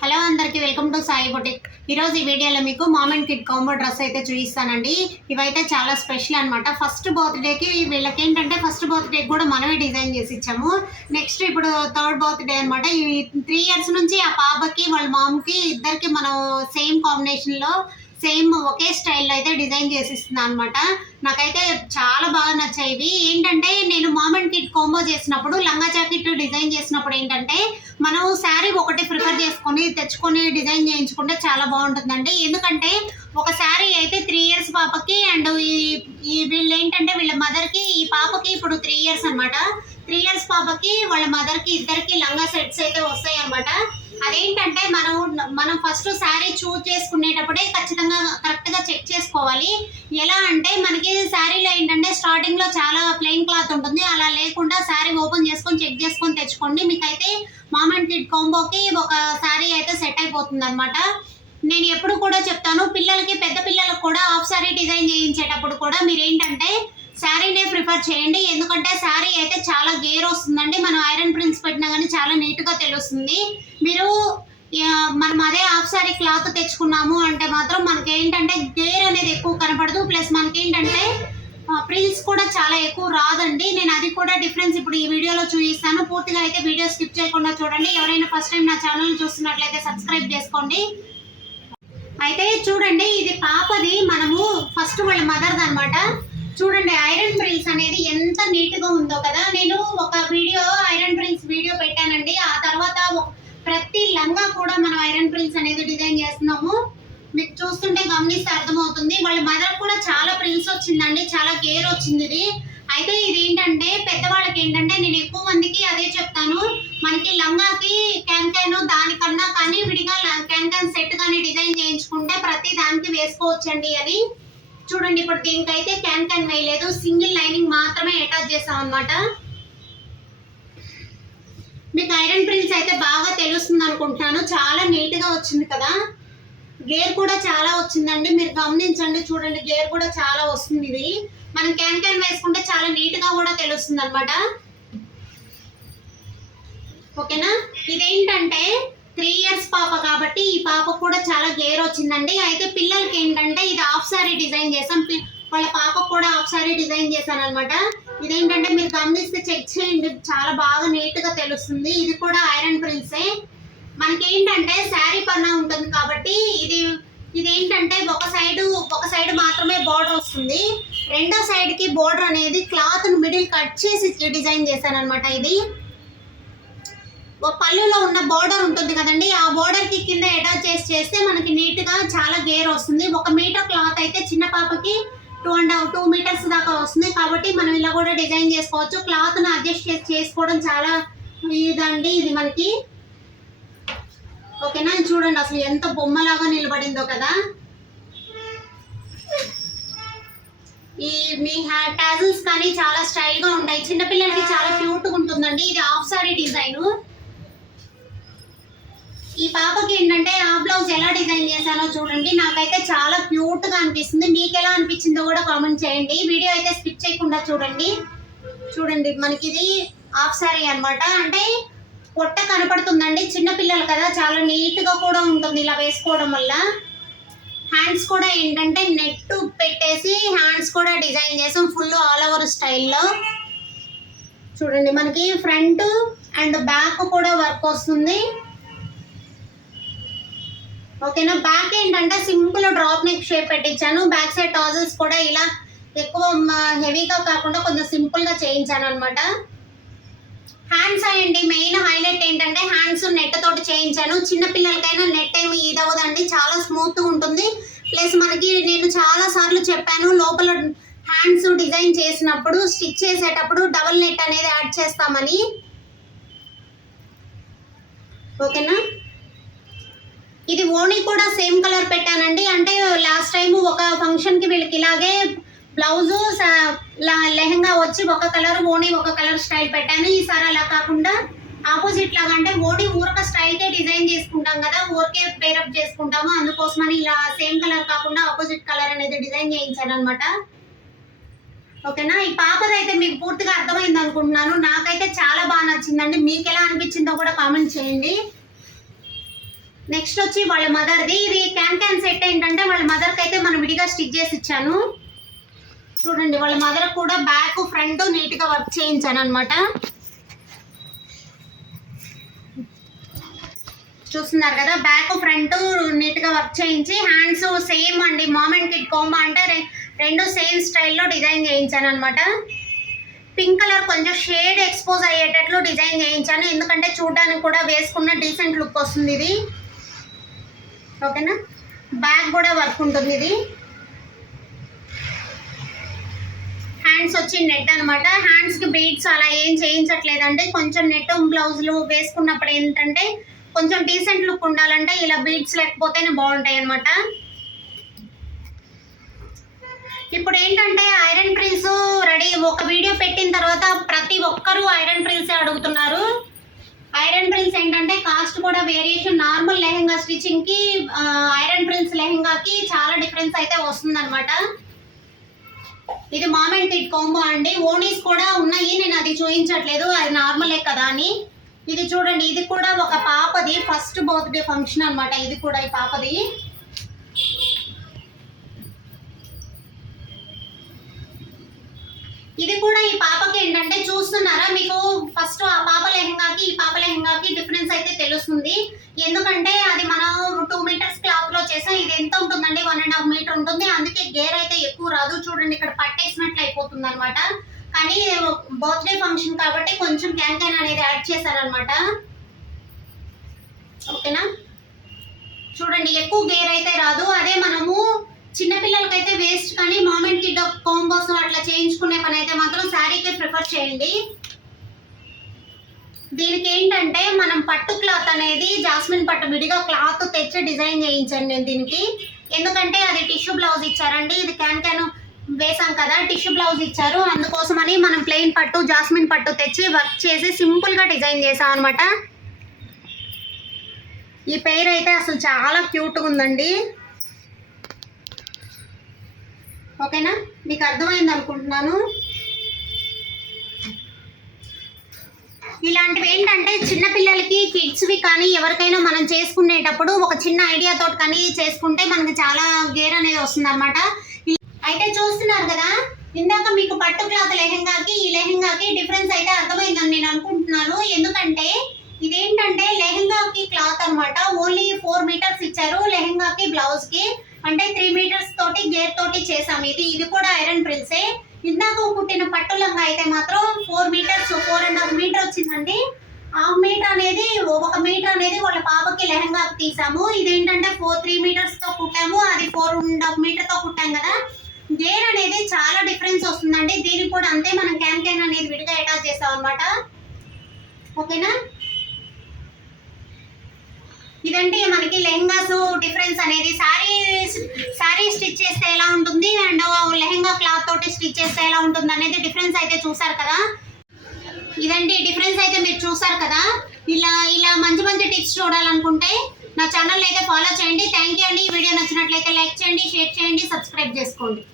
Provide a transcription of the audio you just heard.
Hello అందరికీ welcome to Sai boutique. ఈరోజు ఈ వీడియోలో మీకు mom and kid combo dress అయితే చూపిస్తానండి. ఇవైతే చాలా స్పెషల్ అనమాట. ఫస్ట్ బర్త్డేకి వీళ్ళకి ఏంటంటే ఫస్ట్ బర్త్డేకి కూడా మనమే డిజైన్ చేసి ఇచ్చాము. నెక్స్ట్ ఇప్పుడు థర్డ్ బర్త్డే అనమాట. ఈ 3 ఇయర్స్ నుంచి ఆ పాపకి వాళ్ళ మామ్కి ఇద్దరికి మనం సేమ్ కాంబినేషన్లో సేమ్ ఒకే స్టైల్లో అయితే డిజైన్ చేసి ఇస్తున్నాను అనమాట. నాకైతే చాలా బాగా నచ్చాయి. ఇవి ఏంటంటే నేను మామ్ అండ్ కిడ్ కాంబో చేసినప్పుడు లంగా జాకెట్ డిజైన్ చేసినప్పుడు ఏంటంటే మనం శారీ ఒకటి ప్రిఫర్ చేసుకొని తెచ్చుకొని డిజైన్ చేయించుకుంటే చాలా బాగుంటుందండి. ఎందుకంటే ఒక శారీ అయితే 3 ఇయర్స్ పాపకి అండ్ ఈ వీళ్ళు ఏంటంటే వీళ్ళ మదర్కి ఈ పాపకి ఇప్పుడు 3 ఇయర్స్ అనమాట. 3 ఇయర్స్ పాపకి వాళ్ళ మదర్కి ఇద్దరికి లంగా సెట్స్ అయితే వస్తాయి అనమాట. అదేంటంటే మనం ఫస్ట్ శారీ చూజ్ చేసుకునేటప్పుడే ఖచ్చితంగా కరెక్ట్గా చెక్ చేసుకోవాలి. ఎలా అంటే మనకి శారీలో ఏంటంటే స్టార్టింగ్లో చాలా ప్లెయిన్ క్లాత్ ఉంటుంది. అలా లేకుండా శారీ ఓపెన్ చేసుకొని చెక్ చేసుకొని తెచ్చుకోండి. మీకైతే మామ్ అండ్ కిడ్ కాంబోకి ఒక శారీ అయితే సెట్ అయిపోతుంది అనమాట. నేను ఎప్పుడు కూడా చెప్తాను, పిల్లలకి పెద్ద పిల్లలకు కూడా హాఫ్ శారీ డిజైన్ చేయించేటప్పుడు కూడా మీరు ఏంటంటే శారీనే ప్రిఫర్ చేయండి. ఎందుకంటే శారీ అయితే చాలా గేర్ వస్తుందండి. మనం ఐరన్ ప్రింట్స్ పెట్టినా కానీ చాలా నీట్గా తెలుస్తుంది. మీరు మనం అదే హాఫ్ శారీ క్లాత్ తెచ్చుకున్నాము అంటే మాత్రం మనకి ఏంటంటే గేర్ అనేది ఎక్కువ కనపడదు. ప్లస్ మనకేంటంటే ప్రిల్స్ కూడా చాలా ఎక్కువ రాదండి. నేను అది కూడా డిఫరెన్స్ ఇప్పుడు ఈ వీడియోలో చూపిస్తాను. పూర్తిగా అయితే వీడియో స్కిప్ చేయకుండా చూడండి. ఎవరైనా ఫస్ట్ టైం నా ఛానల్ చూస్తున్నట్లయితే సబ్స్క్రైబ్ చేసుకోండి. అయితే చూడండి, ఇది పాపది. మనము ఫస్ట్ వాళ్ళ మదర్ది అనమాట. చూడండి ఐరన్ ప్రిల్స్ అనేది ఎంత నీట్గా ఉందో కదా. నేను ఒక వీడియో ఐరన్ ప్రిల్స్ వీడియో పెట్టానండి. ఆ తర్వాత ప్రతి లంగా కూడా మనం ఐరన్ ప్రిల్స్ అనేది డిజైన్ చేస్తున్నాము. మీకు చూస్తుంటే గమనిస్తే అర్థమవుతుంది. వాళ్ళ మదర్ కూడా చాలా ప్రిల్స్ వచ్చిందండి, చాలా గేర్ వచ్చింది ఇది. అయితే ఇది ఏంటంటే పెద్దవాళ్ళకి ఏంటంటే నేను ఎక్కువ మందికి అదే చెప్తాను, మనకి లంగాకి క్యాన్ దానికన్నా కానీ విడిగా క్యాన్ సెట్ కానీ డిజైన్ చేయించుకుంటే ప్రతి దానికి వేసుకోవచ్చండి అని. చూడండి ఇప్పుడు దీనికైతే క్యాన్ వేయలేదు, సింగిల్ లైనింగ్ మాత్రమే అటాచ్ చేసాం అనమాట. మీకు ఐరన్ ప్రిల్స్ అయితే బాగా తెలుస్తుంది అనుకుంటున్నాను. చాలా నీట్గా వచ్చింది కదా. గేర్ కూడా చాలా వచ్చిందండి, మీరు గమనించండి. చూడండి గేర్ కూడా చాలా వస్తుంది. ఇది మనం క్యాన్ వేసుకుంటే చాలా నీట్గా కూడా తెలుస్తుంది అనమాట. ఓకేనా. ఇదేంటంటే 3 ఇయర్స్ పాప కాబట్టి ఈ పాప కూడా చాలా గేర్ వచ్చిందండి. అయితే పిల్లలకి ఏంటంటే ఇది హాఫ్ శారీ డిజైన్ చేసాం. వాళ్ళ పాపకు కూడా హాఫ్ శారీ డిజైన్ చేశాను అనమాట. ఇదేంటంటే మీరు గమనిస్తే చెక్ చేయండి, చాలా బాగా నీట్గా తెలుస్తుంది. ఇది కూడా ఐరన్ ప్రిల్సే. మనకేంటంటే శారీ పన్నా ఉంటుంది కాబట్టి ఇదేంటంటే ఒక సైడ్ మాత్రమే బార్డర్ వస్తుంది. రెండో సైడ్కి బార్డర్ అనేది క్లాత్ మిడిల్ కట్ చేసి డిజైన్ చేశాను అనమాట. ఇది పళ్ళులో ఉన్న బార్డర్ ఉంటుంది కదండి, ఆ బార్డర్ కి కింద అటాచ్ చేస్తే మనకి నీట్ గా చాలా గేర్ వస్తుంది. 1 మీటర్ క్లాత్ అయితే చిన్న పాపకి 2 మీటర్స్ దాకా వస్తుంది. కాబట్టి మనం ఇలా కూడా డిజైన్ చేసుకోవచ్చు. క్లాత్ ను అడ్జస్ట్ చేసుకోవడం చాలా ఇదండి ఇది మనకి. ఓకేనా. చూడండి అసలు ఎంత బొమ్మలాగా నిలబడిందో కదా. ఈ మీ టాజిల్స్ కానీ చాలా స్టైల్ గా ఉంటాయి. చిన్నపిల్లలకి చాలా క్యూట్ గా ఉంటుందండి. ఇది హాఫ్ సారీ డిజైన్. ఈ పాపకి ఏంటంటే ఆ బ్లౌజ్ ఎలా డిజైన్ చేశానో చూడండి. నాకైతే చాలా క్యూట్ గా అనిపిస్తుంది. మీకు ఎలా అనిపించిందో కూడా కామెంట్ చేయండి. వీడియో అయితే స్కిప్ చేయకుండా చూడండి. చూడండి మనకి ఇది హాఫ్ సారీ అనమాట. అంటే పొట్ట కనపడుతుందండి. చిన్నపిల్లలు కదా, చాలా నీట్ గా కూడా ఉంటుంది ఇలా వేసుకోవడం వల్ల. హ్యాండ్స్ కూడా ఏంటంటే నెట్ పెట్టేసి హ్యాండ్స్ కూడా డిజైన్ చేసాం ఫుల్ ఆల్ ఓవర్ స్టైల్లో. చూడండి మనకి ఫ్రంట్ అండ్ బ్యాక్ కూడా వర్క్ వస్తుంది. ఓకేనా. బ్యాక్ ఏంటంటే సింపుల్ డ్రాప్ నెక్ షేప్ పెట్టించాను. బ్యాక్ సైడ్ టాజల్స్ కూడా ఇలా ఎక్కువ హెవీగా కాకుండా కొంచెం సింపుల్ గా చేయించాను అనమాట. హ్యాండ్స్ అయ్యండి మెయిన్ హైలైట్ ఏంటంటే హ్యాండ్స్ నెట్ తోటి చేయించాను. చిన్న పిల్లలకైనా నెట్ ఏమి ఇదవదండి, చాలా స్మూత్ గా ఉంటుంది. ప్లస్ మనకి నేను చాలా సార్లు చెప్పాను, లోపల హ్యాండ్స్ డిజైన్ చేసినప్పుడు స్టిచ్ చేసేటప్పుడు డబుల్ నెట్ అనేది యాడ్ చేస్తామని. ఓకేనా. ఇది ఓణి కూడా సేమ్ కలర్ పెట్టానండి. అంటే లాస్ట్ టైం ఒక ఫంక్షన్కి వీళ్ళకి ఇలాగే బ్లౌజు లెహంగా వచ్చి ఒక కలర్, ఓణి ఒక కలర్ స్టైల్ పెట్టాను. ఈసారి అలా కాకుండా ఆపోజిట్ లాగా, అంటే ఓణి ఊరక స్టైల్కే డిజైన్ చేసుకుంటాం కదా, ఊరికే పేరప్ చేసుకుంటాము. అందుకోసమని ఇలా సేమ్ కలర్ కాకుండా ఆపోజిట్ కలర్ అనేది డిజైన్ చేయించాను అనమాట. ఓకేనా. ఈ పాపదైతే మీకు పూర్తిగా అర్థమైంది అనుకుంటున్నాను. నాకైతే చాలా బాగా నచ్చిందండి. మీకు ఎలా అనిపించిందో కూడా కామెంట్ చేయండి. నెక్స్ట్ వచ్చి వాళ్ళ మదర్ది. ఇది క్యాన్ సెట్ ఏంటంటే వాళ్ళ మదర్కి అయితే మనం విడిగా స్టిచ్ చేసి ఇచ్చాను. చూడండి వాళ్ళ మదర్ కూడా బ్యాక్ ఫ్రంట్ నీట్గా వర్క్ చేయించాను అనమాట. చూస్తున్నారు కదా, బ్యాక్ ఫ్రంట్ నీట్గా వర్క్ చేయించి హ్యాండ్స్ సేమ్ అండి. మామ్ అండ్ కిడ్ కాంబో అంటే రెండు సేమ్ స్టైల్లో డిజైన్ చేయించాను అనమాట. పింక్ కలర్ కొంచెం షేడ్ ఎక్స్పోజ్ అయ్యేటట్లు డిజైన్ చేయించాను, ఎందుకంటే చూడడానికి కూడా వేసుకున్న డీసెంట్ లుక్ వస్తుంది ఇది. ఓకేనా, బ్యాక్ కూడా వర్క్ ఉంటుంది ఇది. హ్యాండ్స్ వచ్చి నెట్ అనమాట. హ్యాండ్స్కి బీడ్స్ అలా ఏం చేయించట్లేదండి. కొంచెం నెట్ బ్లౌజులు వేసుకున్నప్పుడు ఏంటంటే కొంచెం డీసెంట్ లుక్ ఉండాలంటే ఇలా బీడ్స్ లేకపోతేనే బాగుంటాయి అనమాట. ఇప్పుడు ఏంటంటే ఐరన్ ప్రిల్స్ రెడీ. ఒక వీడియో పెట్టిన తర్వాత ప్రతి ఒక్కరూ ఐరన్ ప్రిల్సే అడుగుతున్నారు. ఐరన్ ప్రిల్స్ ఏంటంటే కాస్ట్ కూడా వేరియేషన్. నార్మల్ లెహెంగా స్టిచ్చింగ్కి ఐరన్ ప్రిల్స్ లెహెంగాకి చాలా డిఫరెన్స్ అయితే వస్తుందన్నమాట. ఇది మామ్ అండ్ కిడ్ కాంబో అండి. ఓనీస్ కూడా ఉన్నాయి, నేను అది చూపించట్లేదు, అది నార్మలే కదా అని. ఇది చూడండి, ఇది కూడా ఒక పాపది ఫస్ట్ బర్త్డే ఫంక్షన్ అనమాట. ఇది కూడా ఈ పాపది. ఇది కూడా ఈ పాపకి ఏంటంటే చూస్తున్నారా మీకు, ఫస్ట్ ఆ పాప లెహెంగాకి ఈ పాప లెహెంగాకి డిఫరెన్స్ అయితే తెలుస్తుంది. ఎందుకంటే అది మనం 2 మీటర్స్ క్లాత్ లో చేసాం. ఇది ఎంత ఉంటుందండి, 1.5 మీటర్ ఉంటుంది. అందుకే గేర్ అయితే ఎక్కువ రాదు. చూడండి ఇక్కడ పట్టేసినట్లు అయిపోతుంది అనమాట. కానీ బర్త్డే ఫంక్షన్ కాబట్టి కొంచెం క్యాన్ అనేది యాడ్ చేశారనమాట. ఓకేనా, చూడండి ఎక్కువ గేర్ అయితే రాదు. అదే మనము చిన్నపిల్లలకైతే వేస్ట్, కానీ మామ్ అండ్ కిడ్ కాంబోస్ అట్లా చేయించుకునే పని అయితే మాత్రం శారీకే ప్రిఫర్ చేయండి. దీనికి ఏంటంటే మనం పట్టు క్లాత్ అనేది జాస్మిన్ పట్టు విడిగా క్లాత్ తెచ్చి డిజైన్ చేయించండి నేను దీనికి. ఎందుకంటే అది టిష్యూ బ్లౌజ్ ఇచ్చారండి. ఇది క్యాన్ వేసాం కదా, టిష్యూ బ్లౌజ్ ఇచ్చారు. అందుకోసమని మనం ప్లెయిన్ పట్టు జాస్మిన్ పట్టు తెచ్చి వర్క్ చేసి సింపుల్గా డిజైన్ చేసాం అనమాట. ఈ పేరు అయితే అసలు చాలా క్యూట్గా ఉందండి. ఓకేనా, మీకు అర్థమైంది అనుకుంటున్నాను. ఇలాంటివి ఏంటంటే చిన్నపిల్లలకి కిడ్స్వి కానీ ఎవరికైనా మనం చేసుకునేటప్పుడు ఒక చిన్న ఐడియాతో కానీ చేసుకుంటే మనకి చాలా గేర్ అనేది వస్తుంది అనమాట. అయితే చూస్తున్నారు కదా, ఇందాక మీకు పట్టు క్లాత్ లెహెంగాకి ఈ లెహెంగాకి డిఫరెన్స్ అయితే అర్థమైందని నేను అనుకుంటున్నాను. ఎందుకంటే ఇదేంటంటే లెహెంగాకి క్లాత్ అనమాట ఓన్లీ 4 మీటర్స్ ఇచ్చారు. లెహెంగాకి బ్లౌజ్కి అంటే 3 మీటర్స్ తోటి గేర్ తోటి చేసాం. ఇది కూడా ఐరన్ ప్రిల్సే. ఇందాక కుట్టిన పట్టు లంగా అయితే మాత్రం 4 మీటర్స్ 4.5 మీటర్ వచ్చిందండి. 1/2 మీటర్ అనేది 1 మీటర్ అనేది వాళ్ళ పాపకి లెహెంగాకి తీసాము. ఇదేంటంటే 3 మీటర్స్ తో కుట్టాము, అది 4.5 మీటర్ తో కుట్టాం కదా. గేర్ అనేది చాలా డిఫరెన్స్ వస్తుందండి. దీనికి కూడా అంతే, మనం క్యాన్ అనేది విడిగా అటాచ్ చేస్తాం అనమాట. ఓకేనా, ఇదంటే మనకి లెహెంగాస్ డిఫరెన్స్ అనేది. శారీ స్టిచ్ చేస్తే ఎలా ఉంటుంది అండ్ లెహెంగా క్లాత్ తోటి స్టిచ్ చేస్తే ఎలా ఉంటుంది అనేది డిఫరెన్స్ అయితే చూసారు కదా. ఇదండి డిఫరెన్స్ అయితే మీరు చూసారు కదా. ఇలా మంచి టిప్స్ చూడాలనుకుంటే నా ఛానల్ అయితే ఫాలో చేయండి. థ్యాంక్ యూ అండి. ఈ వీడియో నచ్చినట్లయితే లైక్ చేయండి, షేర్ చేయండి, సబ్స్క్రైబ్ చేసుకోండి.